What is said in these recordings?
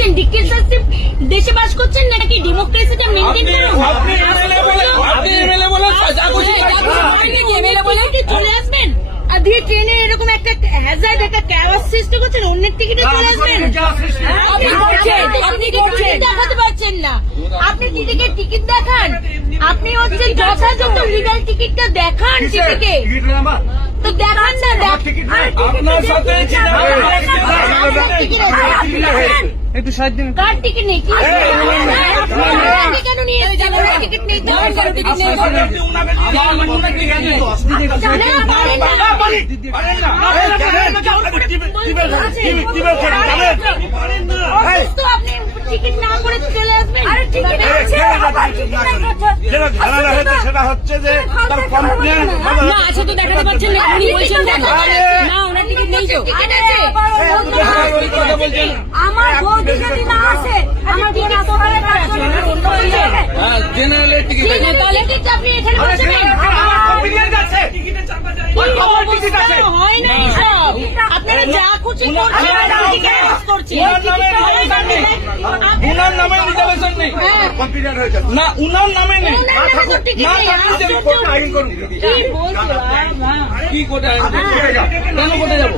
করছেন? ডিক্টেটরশিপ দেশে বাস করছেন নাকি ডেমোক্রেসিটা মেইনটেইন করুন? চলে আসবেন আর দিয়ে ট্রেনে এরকম একটা হ্যাজার্ড একটা ক্যাওয়াস সৃষ্টি করছেন, অন্যের টিকিটে চলে আসবেন। আপনি দেখাতে পারছেন না, আপনি টিকিট দেখান, আপনি হচ্ছে যথাযথ লিগাল টিকিটটা দেখান টিকিটে তো দেখান না। একটু সাহায্য দিন। কার টিকিট নেই? কেন নিয়ে টিকিট নেই? আপনি টিকিট না করে চলে আসবেন। সেটা হচ্ছে যে তার কমপ্লেন না আছে তো দেখাতে পারছেন না, আপনি বলছেন না ওনার টিকিট নেই তো। টিকিট আছে আমার বৌদি যদি না আসে আমার টিকিট জেনারেলের টিকিট তাহলে ঠিক আপনি এখানে বসবেন। হয় না এসব, আপনারা যা খুশি করছেন। উনার নামে রিজার্ভেশন নেই না, উনার নামে নেই। কি কোর্টে আইন কেন কোর্টে যাবো?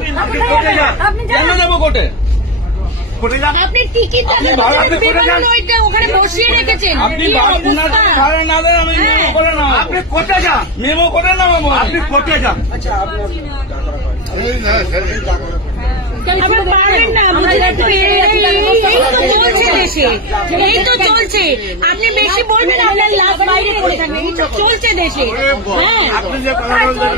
কেন যাবো কোর্টে? আপনি টিকিট ওখানে বসিয়ে রেখেছেন। আপনি ভাড়া না দেন, আমি মেমো করে নামাবো। আপনি কোর্টে যান, মেমো করে নামাবো। আপনি কোর্টে যান। পারবেন না, এই তো চলছে। আপনি বেশি বলবেন, আপনার লাশ বাইরে পড়ে থাকবে। এই তো চলছে দেশে। হ্যাঁ আপনি যে কথা বলছেন